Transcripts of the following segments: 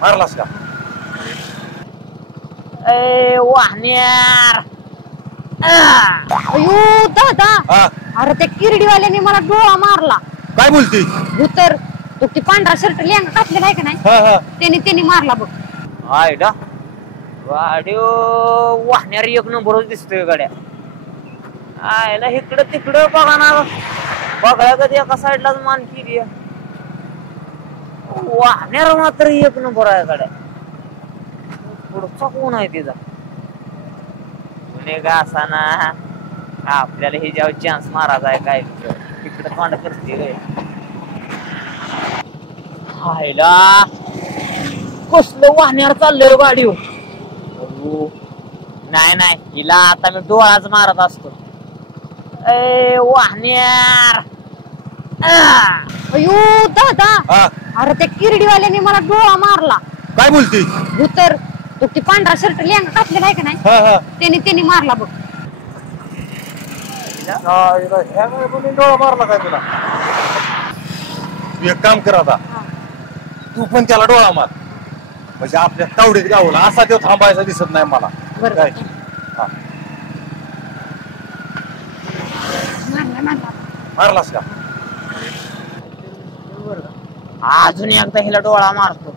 मारलास का? ए वाहण्यार अयो दादा, अरे त्या किरडीवाल्याने मला डोळा मारला. काय बोलती? तर तो ती पांढरा शर्ट लेंगा घातलेला आहे का नाही, त्याने मारला बघ. आयडा गाड्यो वाहण्यार एक नंबरच दिसतोय गाड्या. आयला इकडं तिकडं बघा ना, बघाय कधी एका साईडलाच मान केली. वाहण्यार मात्र एक नंबर आहे गाड्या. पुढचा कोण आहे तिचा? का असा ना आपल्याला हे जेव्हा चान्स मारायचा आहे काय तिकडे तोंड करते. हायला कसलं वाहण्यार चाललंय गाडी. नाही हिला आता मी डोळाच मारत असतो. ए वाहण्यार. अयो दादा, अरे त्या किरडीवाल्याने मला डोळा मारला. काय बोलती? तर तो ती पांढरा शर्ट लेंगा घातलेला आहे का नाही, त्याने मारला बघ. डोळा मारला काय तुला? तू एक काम कर आता, तू पण त्याला डोळा मार, म्हणजे आपल्या तावडीत गावला असा तो थांबायचा दिसत नाही मला. काय मारलास का? अजून एकदा हिला डोळा मारतो.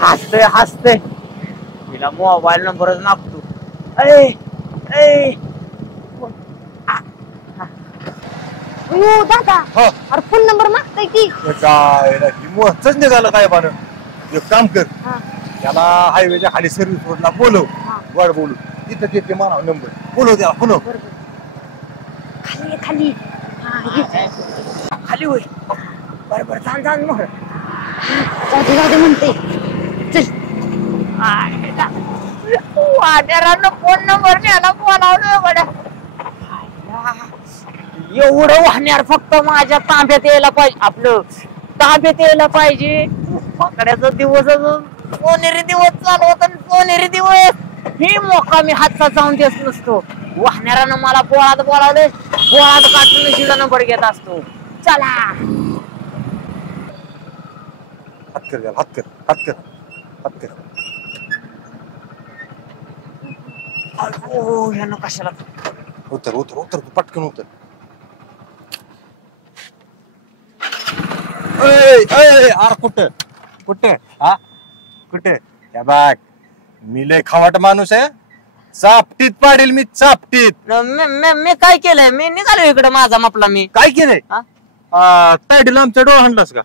हसते हिला मोबाईल नंबरच मागतो. अयो दादा, अरे फोन नंबर मागताय की काय मोहच निघालं काय बाण. एक काम कर, त्याला हायवेच्या खाली सर्व्हिस रोडला बोलव, वाढ बोलू तिथं तिथे मारा नंबर, बोलव त्याला पुन्हा. खाली खाली खाली होय. बरोबर जाण मोर जाऊ म्हणते. चल वाड्यारानं फोन नंबर न्यायला बोलावलं. एवढं वाहण्यार फक्त माझ्या तांब्यात यायला पाहिजे, आपलं तांब्यात यायला पाहिजे. पकड्याचा दिवस सोनेरी दिवस चालू होता. सोनेरी दिवस हे मोका मी हातचा जाऊन देत नसतो. वाहण्यारानं मला बोळात बोलावले, बोळात काढून शिडा नंबर घेत असतो. चला हात कर, हात कर, हात कर, हात कर. ओ ह्यानं कशाला? उतर उतर उतर, तू पटकन उतर. अरे कुठं कुठं हा कुठे? या बाग, मी लय खावाट माणूस आहे, चापटीत पाडेल मी, चापटीत. मी काय केलंय? मी निघालो इकडे माझा मापला. मी काय केलंय? तायडीला आमच्या डोळा हाणलास का?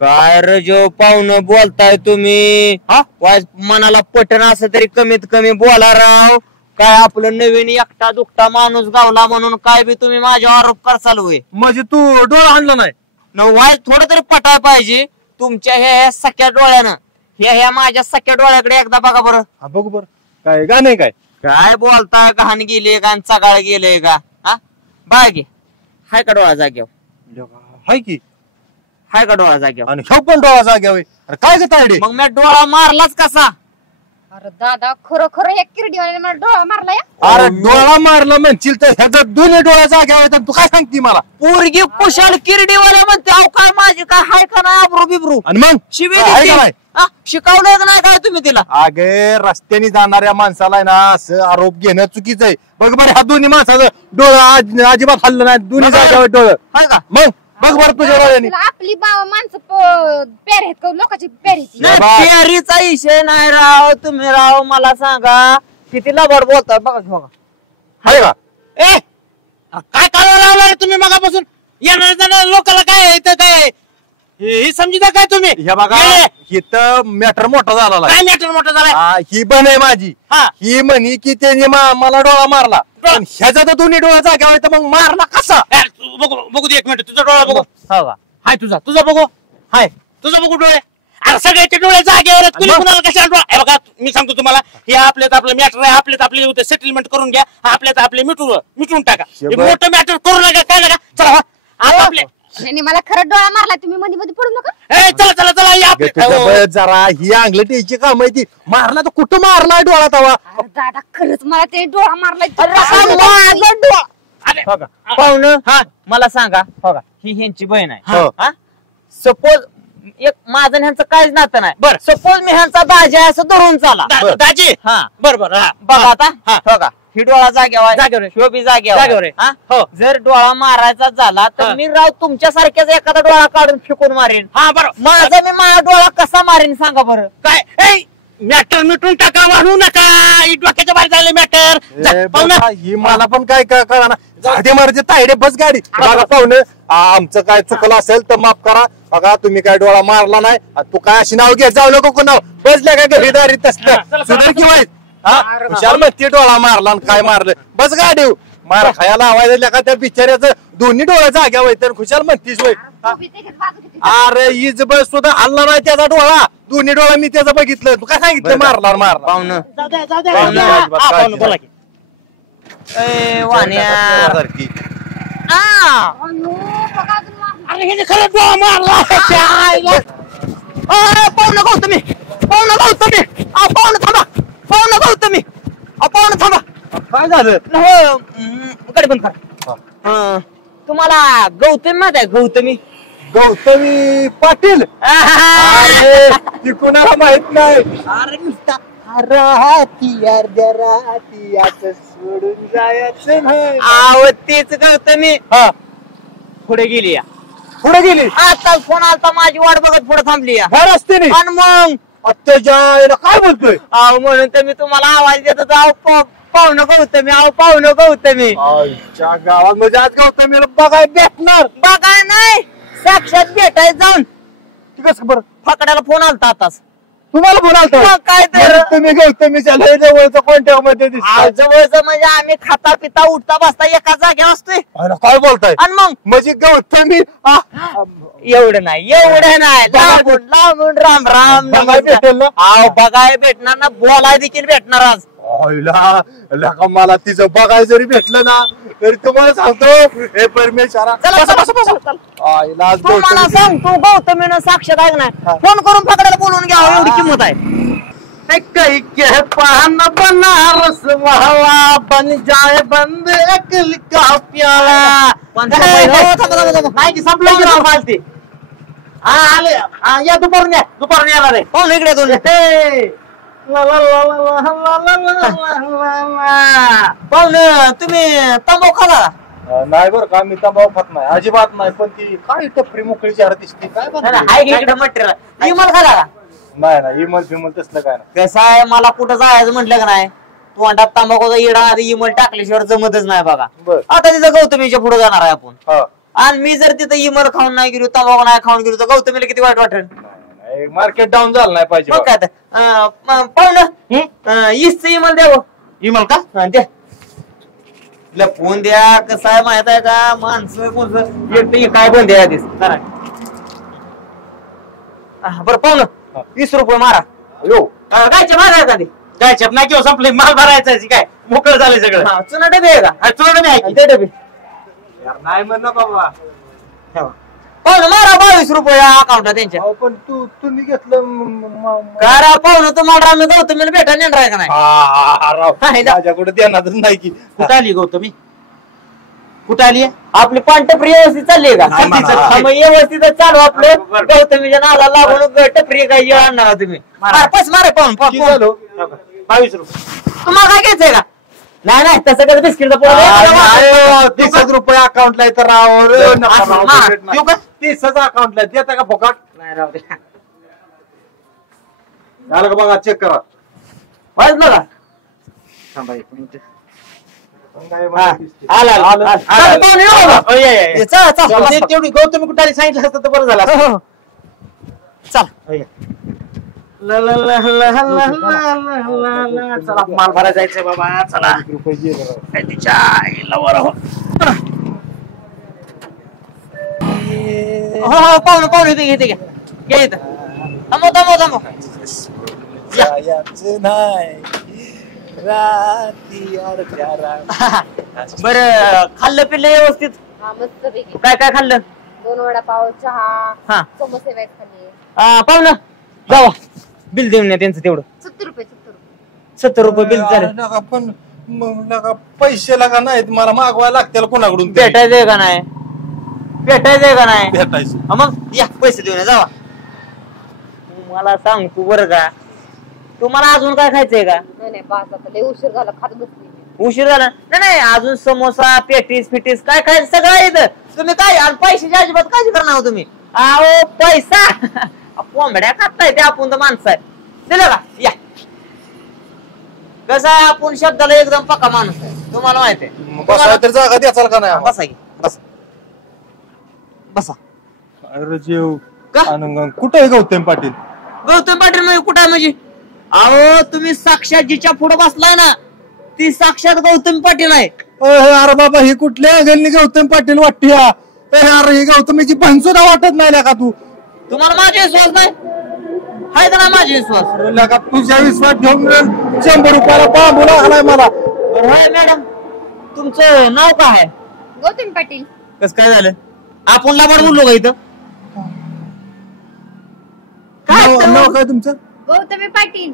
काय रे जो पाहुणं बोलताय तुम्ही? मनाला पटन असं तरी कमीत कमी बोला राव. काय आपलं नवीन एकटा दुखटा माणूस गावला म्हणून काय बी तुम्ही माझ्या आरोप करसाल होय? म्हणजे तू डोळा हाणला नाही? वाय थोडं तरी पटाय पाहिजे तुमच्या ह्या सख्या डोळ्यानं. ह्या माझ्या सख्या डोळ्याकडे एकदा बघा बरं. बघू बरं, काय गाणे काय काय बोलताय? गहाण गेले का चगाळ गेले का? हा बागे हाय का डोळा जाग्यावर? हाय की, हाय का डोळा जाग्यावर? आणि ह्यो पण डोळा जाग्यावर. अरे काय ग तायडे? मग मी डोळा मारलाच कसा? अरे दादा, खरं या किरडीवाल्याने मला डोळा मारला. अरे डोळा मारला म्हणशील तर ह्याचा दोन्ही डोळा जाग्यावर. तू काय सांगती मला? पोरगी कुशाल किरडीवाला म्हणते. अहो काय माझी काय हाय का नाही आबरू बिबरू? आणि मग शिवी शिकवलं का नाही काय तुम्ही तिला? अगे रस्त्याने जाणाऱ्या माणसाला ना असं आरोप घेणं चुकीचं आहे. बघ बरं, ह्या दोन्ही माणसाचं डोळं अजिबात हल्लं नाही, दोन्ही जाग्यावर डोळं. हाय का? मग बघ बरं तुझ्या डोळ्याने. आपली माणसं प्यार आहेत का? लोकांची प्यार आहेत. प्यारीचा विषय नाही राव. तुम्ही राव मला सांगा किती लबाड बोलताय. बघा बघा हाय का? ए काय करायला लावला तुम्ही मगापासून? येणार जाणार लोकांना काय इथं काय ही समजिता काय तुम्ही? हे बघा, इथं मॅटर मोठा झाला. काय मॅटर मोठा झालाय? ही बन आहे माझी. ही म्हणी की त्याने मला डोळा मारला, पण ह्याचा तर दोन्ही डोळा जाग्यावर. तर मग मारला कसा? बघू दे एक मिनिट. तुझा डोळा बघू. हाय तुझा बघू. हाय तुझा बघू डोळे. अरे सगळ्याचे डोळे जागेवर आहेत. कुणी कुणाला कशाला डोळा? बघा मी सांगतो तुम्हाला, हे आपल्यात आपलं मॅटर आहे. आपले सेटलमेंट करून घ्या. आपल्यात आपले मिटून टाका. मोठं मॅटर करू नका. काय नका. चला आपले नाही मला खरं डोळा मारला तुम्ही मध्ये मध्ये पडू नका. ए चला चला चला या अगं तुझं बस जरा ही अंगलटीची काम आहे ती. मारला तर कुठं मारलाय डोळा तवा? अरे दादा खरंच मला ते डोळा मारलाय. हो का? पाहुणं हा. मला सांगा हो का? ही ह्यांची बहीण हो. आहे. सपोज एक माझं आणि ह्यांचं काहीच नातं नाही. बरं. सपोज मी ह्यांचा दाजी आहे असं धरून चाला. दाजी हा बरोबर हा बघा आता हा. हो का ही डोळा जाग्यावर आहे. जागेवर आहे. ह्यो बी जाग्यावर जागेवर आहे. हा? हो. जर डोळा मारायचा झाला तर हा. मी राव तुमच्या सारख्याच एखादा डोळा काढून फेकून मारेन. हा बरोबर माझा मी माझा डोळा कसा मारेन सांगा बरं. काय मॅटर मिटून टाका वाढू नका ही डोक्याच्या बाहेर जायला मॅटर ए, बघा, ही मला पण काय कळना. झाडे मारायचे तायडे बस गाडी. बघा पाहुणे आमचं काय चुकलं असेल तर माफ करा. बघा तुम्ही काय डोळा मारला नाही. तू काय अशी नाव घे जाऊ नको नाव बसल्या का घरीदारी तसलं सुधर किंवा हुशार म्हणते डोळा मारला आणि काय मारलं बस गाडी मार खायला आवाज का त्या बिचाऱ्याचं दोन्ही डोळा जाग्या होय तर खुशाल म्हणतीस होय. अरे इज बस सुद्धा हल्ला नाही त्याचा डोळा. दोन्ही डोळा मी त्याचं बघितलं. तू काय सांगितलं मारला मारला पाहुणं पाहुणं बोला की ए वाण्या सारखी. अरे हे खरं डोळा मारला पाहुणं गौतमी पाहुणं गौतमी पाहुणं थांबा पाहुणं गौतमी पाहुणं थांबा. काय झालं? कडे बंद करा. तुम्हाला गौतमी माहित आहे गौतमी? गौतमी पाटील अरे, ती कुणाला माहित नाही. अरे नुसता राहती अर्ध्या राहती असं सोडून जायचं नाही. आव तीच गौतमी हा पुढे गेली या. पुढे गेली आता फोन आलता माझी वाट बघत पुढे थांबली या. ह्या रस्त्याने आणि मग अत्याचार काय बोलतोय? आव म्हणून तर मी तुम्हाला आवाज देत होतो. आव पाहुणं गौतमी आव पाहुणं गौतमी. आईच्या गावात म्हणजे आज गौतमीला बघाय भेटणार. बघा नाही साक्षात भेटायचं जाऊन ती कसं बरं फकड्याला फोन आलता आताच. तुम्हाला बोलालता मग काय तर तुम्ही गौतमीच्या लय जवळचं कॉन्टॅक्ट मध्ये दिसताय. जवळचं म्हणजे आम्ही खाता पिता उठता बसता एका जागेवर असतोय. अरे, काय बोलताय? आणि मग म्हणजे गौतमी एवढं नाही लांबून लांबून राम राम बघाय भेटेल ना? आव बघाय भेटणार ना बोलाय देखील भेटणार आज. आईला लका मला तिचं बघाय जरी भेटलं ना तरी तुम्हाला सांगतो हे परमेश्वरा चला चला चला, चला. आईला आज तू मला गौतमी सांग तू गौतमीनं साक्षात आहे का नाही फोन करून फकड्याला बोलून घ्या एवढी किंमत आहे. कई के पान बनारस महवा बन जाए बंद अकल का प्याला. नाही की संपलं की राव मालती. आले या दुपारून येणार आहे. पाहुणे इकडे दोन पाहुणे तुम्ही तंबाखू खाता का? नाही बरं का मी तंबाखू खात नाही अजिबात नाही. पण ती काय टपरी मोकळी चार दिसते काय हाय की इकडे मटेरियल इमल खाता का? नाही ना इमल फिमल तसलं काय नाही. कसं आहे मला कुठं जायचं म्हटलं का नाही तू म्हणतात तंबाखूचा इडा आधी इमल टाकल्याशिवाय जमतच नाही बघा. बर आता तिथं गौतमीच्या पुढे जाणार आहे आपण. हा आणि मी जर तिथं इमल खाऊन नाही गेलो तंबाखू नाही खाऊन गेलो तर गौतमीला किती वाईट वाटेल. मार्केट डाऊन झालं नाही पाहिजे. मग काय तर पाहुणं ईसचं इमल द्या हो. इमल का द्या लपवून द्या. कसं आहे माहित आहे का माणसं कोणतं एकटी काय पण द्या आधीच. बरं पाहुणं 20 रुपये मारा. यो गायच्या मारा का ते काय छप नाही किंवा संपले माल भरायचा काय मोकळं झालंय सगळं. चुना डबे आहे का? तुला नाही ऐकलं ते डबे नाही म्हण ना बाबा. पाहुणं मारा 22 रुपये अकाउंटला त्यांच्या. अहो, पण तुम्ही घेतलं काय राव पाहुणं तुम्हाला आम्ही गौतमीला भेटा नेणार आहे का नाही? हाय ना. माझ्याकडे देणारच नाही की. कुठं आली गौतमी कुठं आली आपली पांटपरी व्यवस्थित चालली आहे का? नाही म्हणा. हा, मग व्यवस्थित चालू आपलं गौतमीच्या नाला लागून टपरी काही आणणार तुम्ही. मारा, पैस मारा पाहून किती झालो? 22 रुपये. तुम्हाला काय घ्यायचंय का? नाही तसं कसं बिस्किटचा अरे, 30 रुपये अकाउंटला येतं राव रे. नका राव, हा, भेट नाही. देऊ का? 30 अकाउंटला देता का फुकट? नाही राव ते. झालं का बघा चेक करा. वाजलं का? थांबा एक मिनिट. आला, आला, आला. चला, पाहुणे, येऊ का? हो, या, या, या. चला, चला, ते चला. तेवढी गौतमी कुठे आली सांगितलं असतं तर बरं झालं असतं. हो, हो. चला. हो, या. ला, ला, ला, ला, ला, ला, ला, ला, ला. चला माल भरायला जायचंय बाबा चला. रुपये दे जरा. काय तिच्या आईला वर हो. हो पाहुणे घेते घ्या घ्या इथं. थांबव जायचं नाही राती अर्ध्या राती. बर खाल्लं पिल्लं व्यवस्थित हा मस्त पैकी. काय काय खाल्लं? 2 वडापाव चहा हा. समोसे वेग खाली पाहुणं जावा बिल देऊन या त्यांचं तेवढं 70 रुपये 70 रुपये बिल झालं. अरे नका पण मग नका पैसे लागा नाहीत मला मागवायला लागतील कोणाकडून ते. भेटायचंय का नाही भेटायचंय का नाही भेटायचं. मग या पैसे देऊन या, जावा. तुम्हाला सांगतो बरं का तुम्हाला अजून काय खायचंय का? नाही बास आता लय उशीर झाला खात बसली मी. उशीर झाला नाही अजून समोसा पेटीस फिटीस काय खायचं सगळं येतं. तुम्ही काय आणि पैशाची अजिबात काळजी करणार हो तुम्ही. अहो पैसा कोंबड्या खाताय ते आपण तर माणसं आहे. दिलं का या कसं आहे आपण शब्दाला एकदम पक्का माणूस आहे तुम्हाला माहिती आहे. बसा तर जागा द्याचाल का नाही आम्हाला? बसा की बसा बसा. अरे जेव का? कुठे आहे गौतम पाटील? गौतम पाटील म्हणजे कुठं आहे म्हणजे अहो तुम्ही साक्षात जिच्या पुढे बसलाय ना ती साक्षात गौतम पाटील आहे. अरे बाबा ही कुठल्या गल्ली गौतम पाटील वाटते? अरे ही गौतमीची सुद्धा वाटत नाही का तू? तुम्हाला माझा विश्वास नाही आहे का नाही माझा विश्वास? अरे लगा तुझ्या विश्वास ठेवून 100 रुपयाला बांबू लागलाय मला. होय मॅडम तुमचं नाव काय आहे? गौतम पाटील कस काय झालं आपण लाभाड बोललो का इथं? नाव काय तुमचं? गौतमी पाटील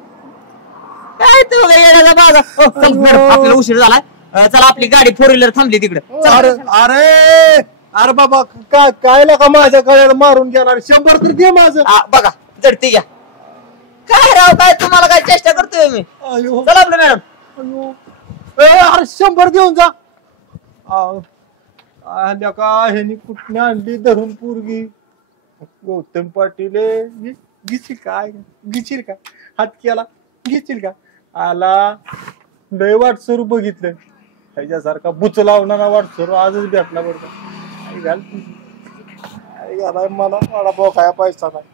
काय तू येण्याचा बाजा. चल मॅडम आपल्याला उशीर झालाय चला आपली गाडी 4 व्हीलर थांबली तिकडे. अरे अरे अरे बाबा काय लका माझ्या गळ्याला मारून गेला. 100 तर दे माझं. बघा जडती घ्या. काय राव काय तुम्हाला काय चेष्टा करतोय मी. अयो चला आपलं मॅडम. अयो अरे 100 देऊन जा. आल्या का ह्यानी कुठल्या आणली धरून पोरगी? गौतम पाटील घेशील काय घेशील का? हात केला घेशील का? आला लय वाटसरू बघितलं ह्याच्यासारखा बुच लावणारा वाटसरू आजच भेटला बरोबर. घाल घालाय मला वडापाव खाया पैसा नाही.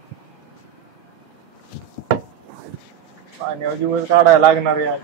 पाण्यावर दिवस काढायला लागणार यार.